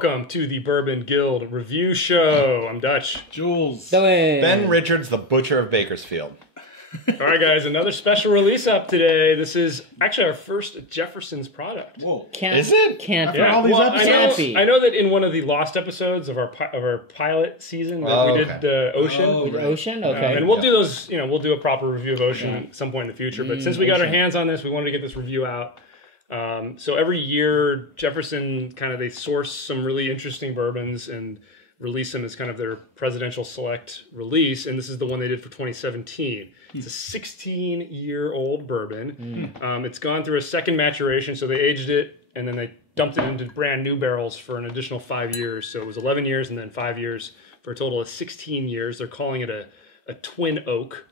Welcome to the Bourbon Guild review show. I'm Dutch. Jules. Dylan. Ben Richards, the Butcher of Bakersfield. All right, guys, another special release up today. This is actually our first Jefferson's product. Whoa. Is it? Can't be. After all these episodes? I know that in one of the lost episodes of our pilot season that we did Ocean. Oh, right. Ocean? Okay. And we'll do those, we'll do a proper review of Ocean at some point in the future. But since we got our hands on this, we wanted to get this review out. So every year, Jefferson they source some really interesting bourbons and release them as kind of their presidential select release. And this is the one they did for 2017. It's a 16-year-old bourbon. It's gone through a second maturation. So they aged it and then they dumped it into brand new barrels for an additional 5 years. So it was 11 years and then 5 years for a total of 16 years. They're calling it a twin oak.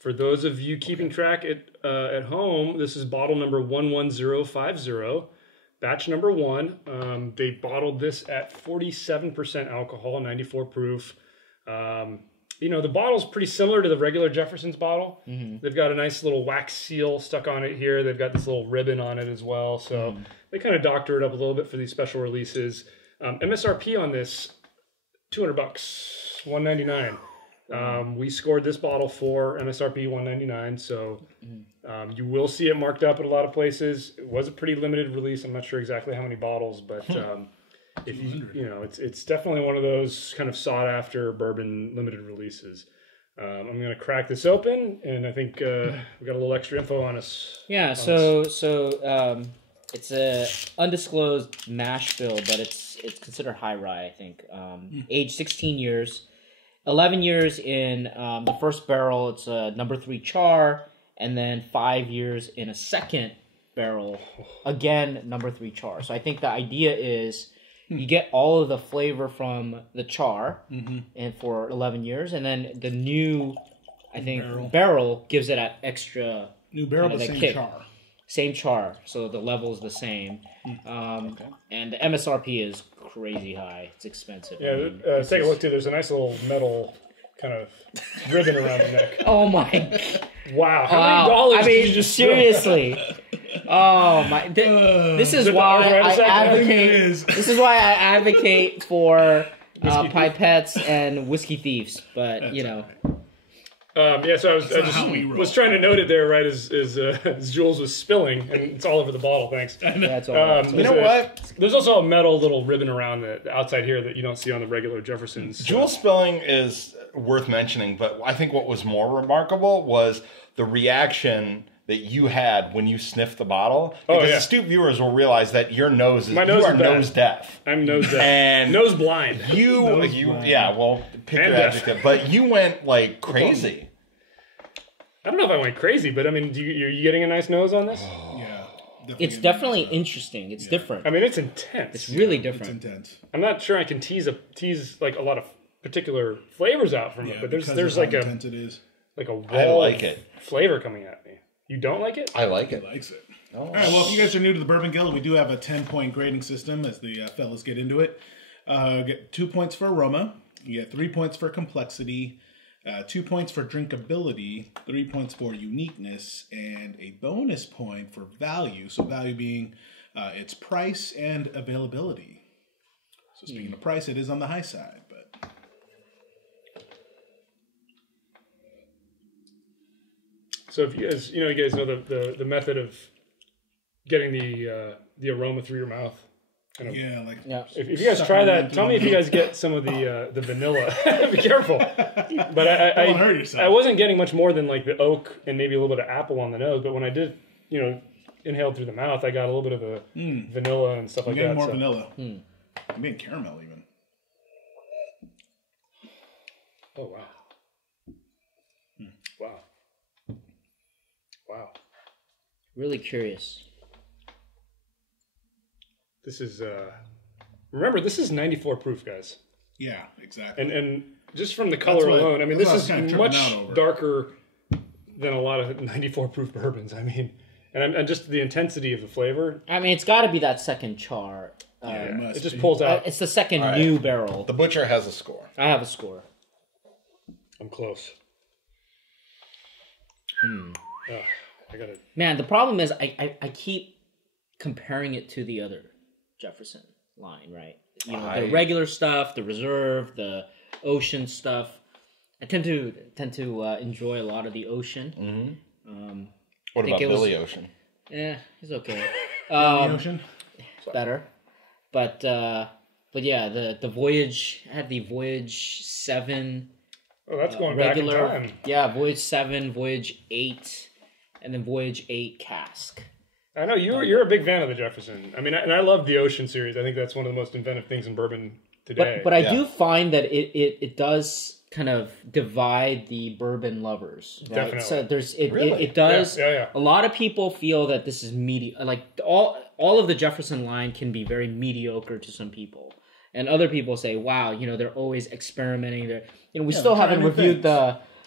For those of you keeping track at home, this is bottle number 11050, batch number 1. They bottled this at 47% alcohol, 94 proof. The bottle's pretty similar to the regular Jefferson's bottle. They've got a nice little wax seal stuck on it here. They've got this little ribbon on it as well. So they kind of doctor it up a little bit for these special releases. MSRP on this, $200, $199. We scored this bottle for MSRP $199, so you will see it marked up at a lot of places. It was a pretty limited release. I'm not sure exactly how many bottles, but if it's definitely one of those kind of sought after bourbon limited releases. I'm going to crack this open, and I think we got a little extra info on us. Yeah, so it's a undisclosed mash bill, but it's considered high rye, I think. Age 16 years. 11 years in the first barrel, it's a number 3 char, and then 5 years in a second barrel, again, number 3 char. So I think the idea is you get all of the flavor from the char and for 11 years, and then the new, barrel gives it that extra... New barrel, but same kick. char. Same char, so the level's the same. And the MSRP is crazy high. It's expensive. Yeah, take a look, too. There's a nice little metal kind of ribbon around the neck. Oh, my God. Wow. How many dollars did you just seriously. Oh, my. This is why I advocate... This is why I advocate for pipettes and whiskey thieves, but, so I was trying to note it there, right, as Jules was spilling, and it's all over the bottle, thanks. That's all. You know what? There's also a metal little ribbon around the outside here that you don't see on the regular Jefferson's. Jules spilling is worth mentioning, but I think what was more remarkable was the reaction that you had when you sniffed the bottle. Because astute viewers will realize that your nose is... My nose you are is bad. nose deaf. I'm nose deaf. And nose blind. Pick your adjective. But you went like crazy. I don't know if I went crazy, but I mean, are you getting a nice nose on this? Yeah. It's definitely interesting. It's different. I mean, it's intense. It's really different. It's intense. I'm not sure I can tease like a lot of particular flavors out from it, but there's like a intense it is. Like a wall I like it. Flavor coming at me. You don't like it? I like it. He likes it. Oh. All right, well, if you guys are new to the Bourbon Guild, we do have a 10-point grading system as the fellas get into it. Get 2 points for aroma. You get 3 points for complexity. 2 points for drinkability, 3 points for uniqueness, and a bonus point for value. So value being its price and availability. So speaking of price, it is on the high side, but so if you guys, you guys know the method of getting the aroma through your mouth. If you guys try that, tell me if you guys get some of the vanilla. Be careful. But I wasn't getting much more than like the oak and maybe a little bit of apple on the nose. But when I did, inhale through the mouth, I got a little bit of the vanilla and stuff like that. More vanilla. I'm getting caramel even. Oh, wow. Wow. Really curious. This is, remember, this is 94 proof, guys. Yeah, exactly. And just from the color alone, I mean, this is much darker than a lot of 94 proof bourbons. I mean, and just the intensity of the flavor. I mean, it's got to be that second char. It just pulls out. It's the second new barrel. The Butcher has a score. I have a score. I'm close. I got it. Man, the problem is I keep comparing it to the other Jefferson. line, right? The regular stuff, the reserve, the ocean stuff. I tend to enjoy a lot of the ocean. What about Billy Ocean? Yeah, he's okay. Ocean? Better, but yeah, the Voyage. I had the Voyage 7. Oh, that's going regular, back in time. Yeah, Voyage 7, Voyage 8, and then Voyage 8 cask. I know you're a big fan of the Jefferson. I mean, and I love the Ocean series. I think that's one of the most inventive things in bourbon today. But I do find that it does kind of divide the bourbon lovers. Right? Definitely. So Really? it does. Yeah. A lot of people feel that this is like all of the Jefferson line can be very mediocre to some people. And other people say, "Wow, they're always experimenting." We still haven't reviewed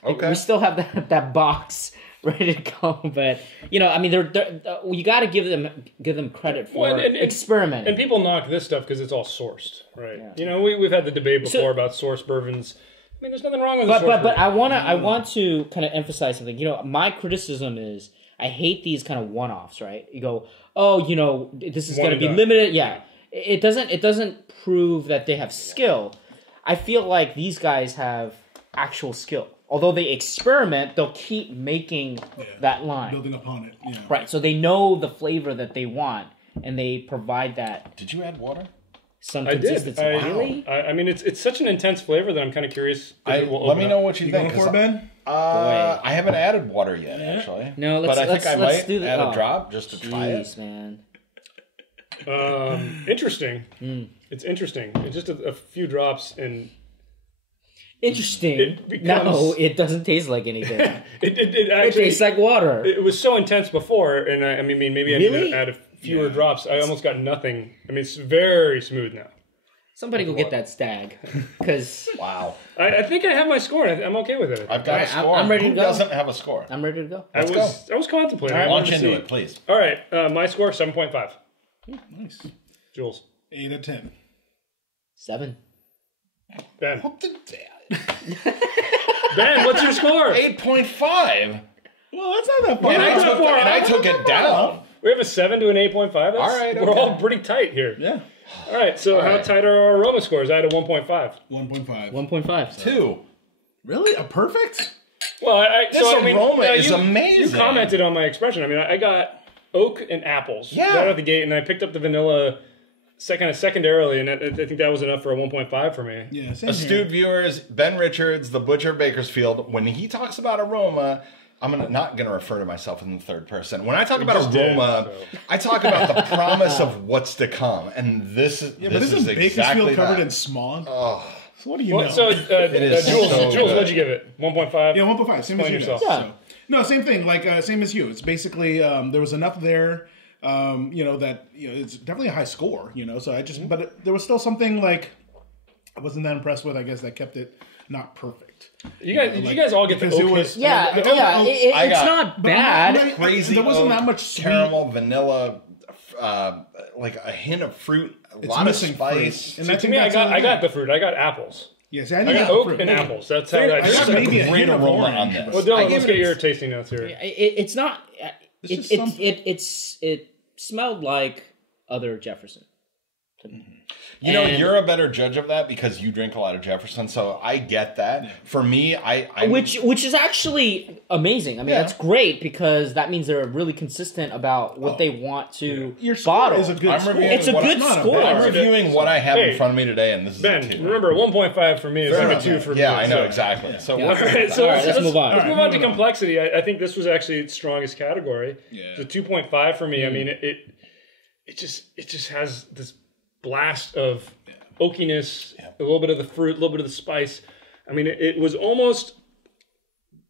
we still have that box ready to go. But I mean, you got to give them credit for experimenting. And people knock this stuff because it's all sourced, right? Yeah. We've had the debate before about sourced bourbons. I mean, there's nothing wrong with it. But I want to kind of emphasize something. My criticism is I hate these kind of one-offs, right? You go, this is going to be limited. Yeah. It doesn't prove that they have skill. I feel like these guys have actual skill. Although they experiment, they'll keep making that line. Building upon it. Yeah. Right. So they know the flavor that they want, and they provide that. Did you add water? Some consistency. Really? I mean, it's such an intense flavor that I'm kind of curious. Let me know what you think. Going for Ben? I haven't added water yet, actually. No, but I think I might add a drop just to try it. Man. Interesting. It's interesting. It's just a few drops and. Interesting. No, it doesn't taste like anything. it actually tastes like water. It was so intense before, and I mean, maybe I need to add a fewer drops. I almost got nothing. I mean, it's very smooth now. Somebody go get that stag, because wow. I think I have my score. I'm okay with it. I've got a score. I'm ready to go. Who doesn't have a score? I'm ready to go. I was contemplating. All right, launch into it, please. All right, my score 7.5. Nice. Jules. 8 out of 10. 7. Ben. What the Ben, what's your score? 8.5. Well, that's not that far. And I took it down. We have a 7 to an 8.5. All right, we're all pretty tight here. Yeah. All right, so how tight are our aroma scores? I had a 1.5. 1.5. 1.5. 2. Really? A perfect? Well, aroma is amazing. You commented on my expression. I mean, I got oak and apples right out the gate, and I picked up the vanilla secondarily, and I think that was enough for a 1.5 for me. Yeah, same Astute viewers, Ben Richards, the Butcher of Bakersfield, when he talks about aroma, I'm not going to refer to myself in the third person. When I talk about aroma, I talk about the promise of what's to come, and this is Bakersfield exactly covered that. in smog? Oh. So what do you know? So, Jules, what'd you give it? 1.5? Yeah, 1.5. Same as you. yourself. Yeah. So. No, same thing. Like same as you. It's basically there was enough there. That it's definitely a high score. So I just, but there was still something like I wasn't that impressed with. I guess that kept it not perfect. You guys all get the oak? It's not bad. Crazy. There wasn't that much sweet. Caramel, vanilla, like a hint of fruit, a lot of spice. And to me, I got the fruit. I got apples. Yes, I got oak and apples. That's how that. I got maybe a great hint of aroma orange. on this. Well, Dylan, let's get your tasting notes here. It's not. It smelled like other Jefferson. You're a better judge of that because you drink a lot of Jefferson, so I get that. Yeah. For me, which is actually amazing. I mean, that's great because that means they're really consistent about what they want to bottle. Is a good score. It's a good score. I'm reviewing what I have in front of me today, and this is Ben. Remember, 1.5 for me is like a 2 for me. Yeah, I know exactly. So all right, so let's move on. Let's move on to complexity. I think this was actually its strongest category. Yeah. It's a 2.5 for me. I mean, it just has this blast of oakiness, a little bit of the fruit, a little bit of the spice. I mean, it was almost.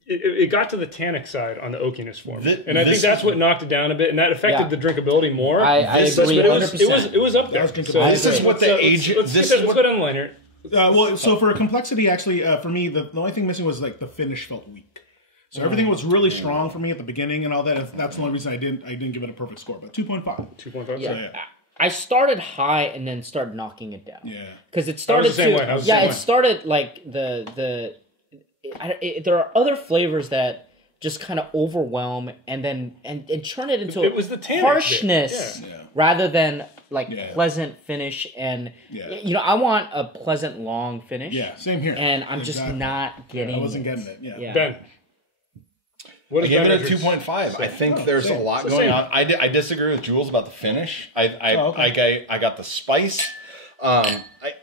It got to the tannic side on the oakiness form, and I think that's what knocked it down a bit, and that affected the drinkability more. I agree 100%. It was up there. So this is what the age. Let's go down the line here. So for complexity, actually, for me, the only thing missing was like the finish felt weak. So everything was really strong for me at the beginning and all that. And that's the only reason I didn't give it a perfect score, but 2.5. 2.5. Yeah. I started high and then started knocking it down. Yeah, because it started it started like there are other flavors that just kind of overwhelm and then and turn it into it was the tannic harshness bit. rather than pleasant finish. And you know, I want a pleasant long finish. Yeah, same here. And I'm just not getting. I wasn't getting it. Yeah. Ben. I gave it a 2.5. I think there's a lot going on. I disagree with Jules about the finish. I got the spice.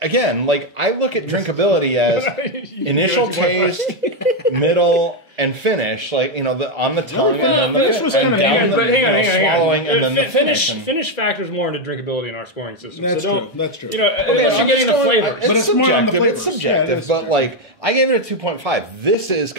Again, like I look at drinkability as initial taste, middle, and finish. Like, you know, on the tongue, and then the finish. Hang on. Swallowing, and then the finish factors more into drinkability in our scoring system. That's true. That's true. You know, unless you're getting the flavors. But it's more on the flavors. It's subjective, but like I gave it a 2.5. This is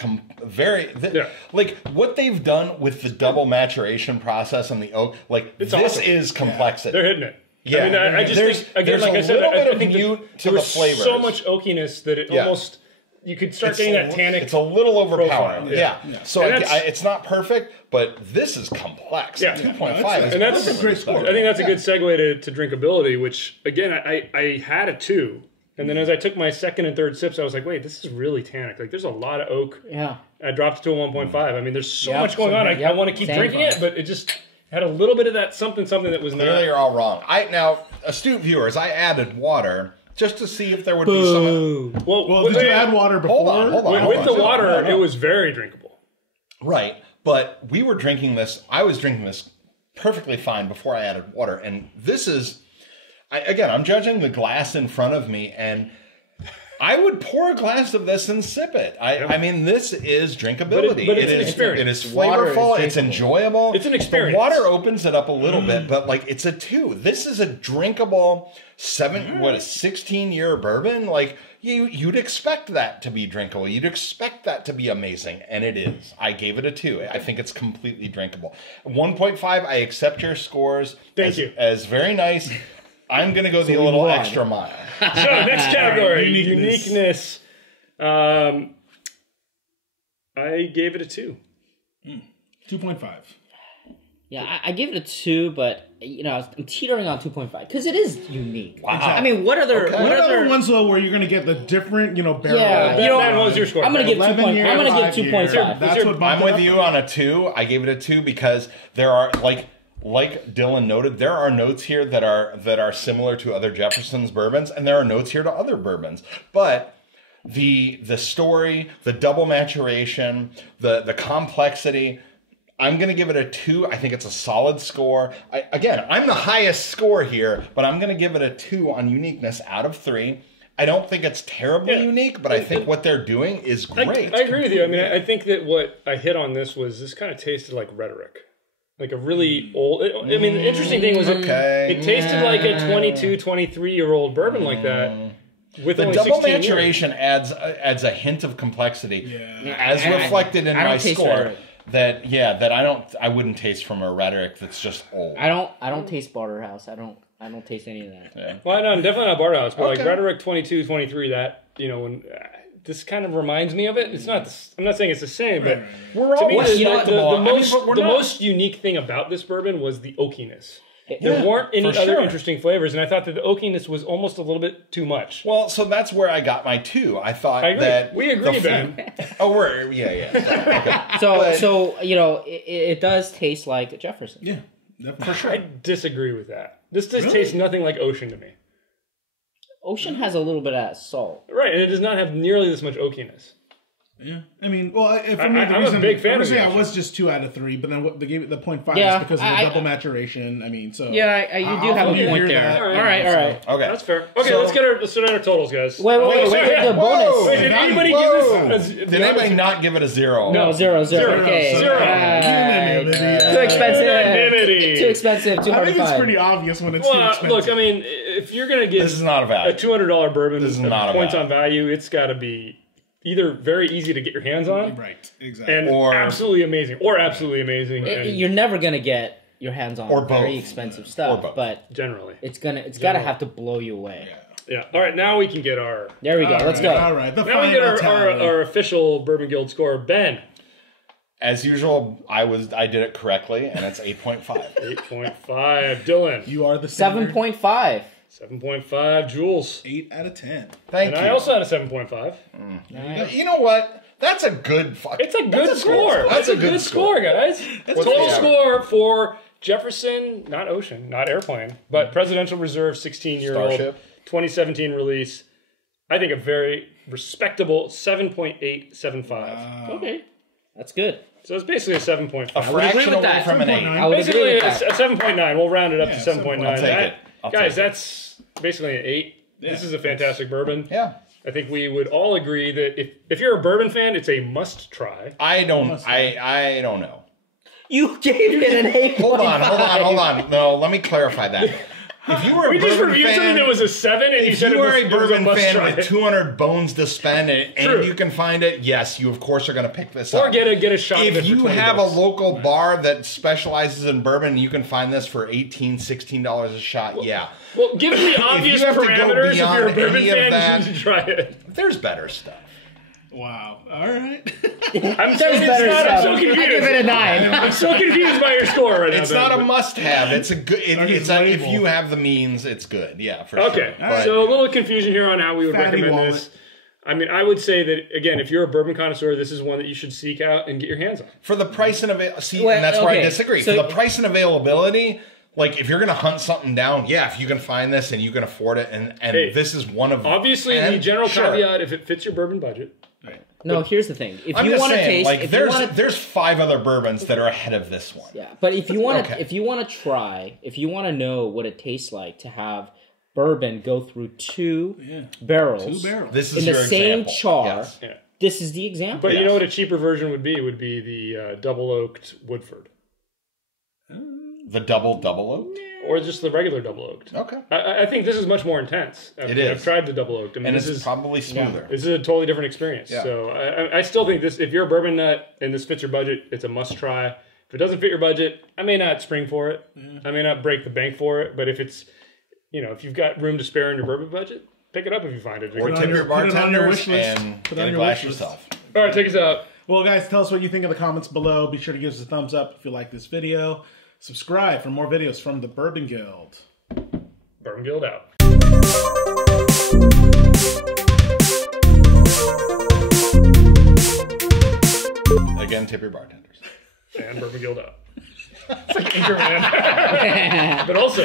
like what they've done with the double maturation process and the oak. Like this awesome. is complexity. They're hitting it. Yeah, I mean, I just think again, like I said, I think there was so much oakiness that it almost. You could start getting that tannic. It's a little overpowering. Profile. Yeah. So it's not perfect, but this is complex. Yeah. 2.5 and that's a great score. I think that's a good segue to drinkability, which, again, I had a 2. And then as I took my second and third sips, I was like, wait, this is really tannic. Like, there's a lot of oak. Yeah. I dropped it to a 1.5. I mean, there's so much going on. I want to keep drinking fun. it, but it just had a little bit of that something that was Clearly, not. you're all wrong. Now, astute viewers, I added water just to see if there would be some. Well, did you add water before? Hold on. With the water, it was very drinkable. Right, but we were drinking this. I was drinking this perfectly fine before I added water, and this is. I'm judging the glass in front of me, and I would pour a glass of this and sip it. I mean, this is drinkability. But it's an experience. It is flavorful. It's enjoyable. It's an experience. The water opens it up a little bit, but like it's a 2. This is a drinkable 16-year bourbon. Like you'd expect that to be drinkable. You'd expect that to be amazing, and it is. I gave it a 2. I think it's completely drinkable. 1.5. I accept your scores. Thank you. As very nice. I'm going to go the little extra mile. So, next category, uniqueness. I gave it a 2. 2.5. Yeah, I give it a 2, but you know, I'm teetering on 2.5 because it is unique. Wow. I mean, what other ones though where you're going to get the different, barrel? Yeah, what was your score? I'm going to give 2.5. I'm going to give 2.5. That's what I'm with you on a 2. I gave it a 2 because there are like Dylan noted, there are notes here that are similar to other Jefferson's bourbons, and there are notes here to other bourbons. But the story, the double maturation, the complexity, I'm going to give it a 2. I think it's a solid score. I'm the highest score here, but I'm going to give it a 2 on uniqueness out of 3. I don't think it's terribly unique, but I think what they're doing is great. I agree with you. I mean, I think that what I hit on this kind of tasted like rhetoric. Like a really old. I mean, the interesting thing was it tasted like a 22, 23-year-old bourbon like that. With the only double 16 maturation years. adds a hint of complexity, as reflected in my score. That I wouldn't taste from a rhetoric that's just old. I don't taste Barterhouse. I don't taste any of that. Yeah. Well, no, definitely not Barterhouse, but like rhetoric 22, 23. That when. This kind of reminds me of it. It's not. I'm not saying it's the same, but we're all the most unique thing about this bourbon was the oakiness. There weren't any other interesting flavors, and I thought that the oakiness was almost a little bit too much. Well, so that's where I got my 2. I thought that we agree, Ben. Okay. So it does taste like Jefferson. Yeah, definitely. For sure. I disagree with that. This just tastes nothing like Ocean to me. Ocean has a little bit of salt. Right, and it does not have nearly this much oakiness. Yeah, I mean, well, I'm a big fan of it. I was just 2 out of 3, but then they gave it the 0.5 is because of the double maturation. I mean, so you do have a point there. All right. Okay, that's fair. Okay, so, let's get our totals, guys. Wait, the bonus. Wait, did anybody give this? Did anybody not give it a 0? No, 0. Okay, 0. Too expensive. Too expensive. Too hard to find. I think it's pretty obvious when it's too expensive. Look, I mean, if you're gonna give this is not a value. a $200 bourbon, this is not points on value, it's got to be either very easy to get your hands on, right? Exactly, and absolutely amazing, You're never gonna get your hands on very expensive stuff, but generally, it's gotta have to blow you away. Yeah. All right, now we can get our. There we go. Let's go. All right. Now we get our official Bourbon Guild score. Ben. As usual, I did it correctly, and it's 8.5. 8.5. Dylan. You are the 7.5. 7.5. Jules. 8 out of 10. Thank you. And I also had a 7.5. You know what? That's a good fuck. It's a good score. That's a good score, guys. Total score for Jefferson, not Ocean, not Airplane, but Presidential Reserve 16-year-old, 2017 release. I think a very respectable 7.875. Okay. That's good. So it's basically a 7.5. A fraction away from an 8. I would Basically, agree with that. it's a 7.9. We'll round it up to 7.9. I'll take it. Guys, that's basically an 8. Yeah. This is a fantastic bourbon. Yeah. I think we would all agree that if you're a bourbon fan, it's a must try. I don't know. You gave it an 8. Hold on. No, let me clarify that. If you were a we just bourbon reviewed fan, something that was a 7, and you said you are a it was bourbon fan try. with 200 bones to spend and you can find it, yes, you of course are going to pick this up. Or get a shot. If of it you for have $20. a local bar that specializes in bourbon, you can find this for $18, $16 a shot. Yeah. Well, given the obvious parameters, if you're a bourbon fan, you should try it. There's better stuff. Wow. All right. I'm so confused. I give it a 9. I'm so confused by your score right now. It's not a must-have. It's a good. If you have the means, it's good. Yeah, for sure. Okay. So a little confusion here on how we would recommend this. I mean, I would say that again, if you're a bourbon connoisseur, this is one that you should seek out and get your hands on. For the price and availability, and that's where I disagree. So, for the price and availability. Like, if you're going to hunt something down, yeah, if you can find this and you can afford it, and this is one of them. Obviously, the general caveat, if it fits your bourbon budget. Right. No, here's the thing. If I'm you just want to saying, taste... like, there's 5 other bourbons that are ahead of this one. Yeah, but if you want to if you want to know what it tastes like to have bourbon go through 2 barrels, This is in the same char, yes. this is the example. But you know what a cheaper version would be? Would be the double-oaked Woodford. The double oaked? Or just the regular double oaked. Okay. I think this is much more intense. It is. I've tried the double oaked. I mean, and this is probably smoother. This is a totally different experience. Yeah. So I still think this, if you're a bourbon nut and this fits your budget, it's a must try. If it doesn't fit your budget, I may not spring for it. I may not break the bank for it. But if it's, if you've got room to spare in your bourbon budget, pick it up if you find it. Or tip your bartenders and get a glass yourself. All right, take us out. Well, guys, tell us what you think in the comments below. Be sure to give us a thumbs up if you like this video. Subscribe for more videos from the Bourbon Guild. Bourbon Guild out. Again, tip your bartenders. And Bourbon Guild out. It's like Anchorman. But also...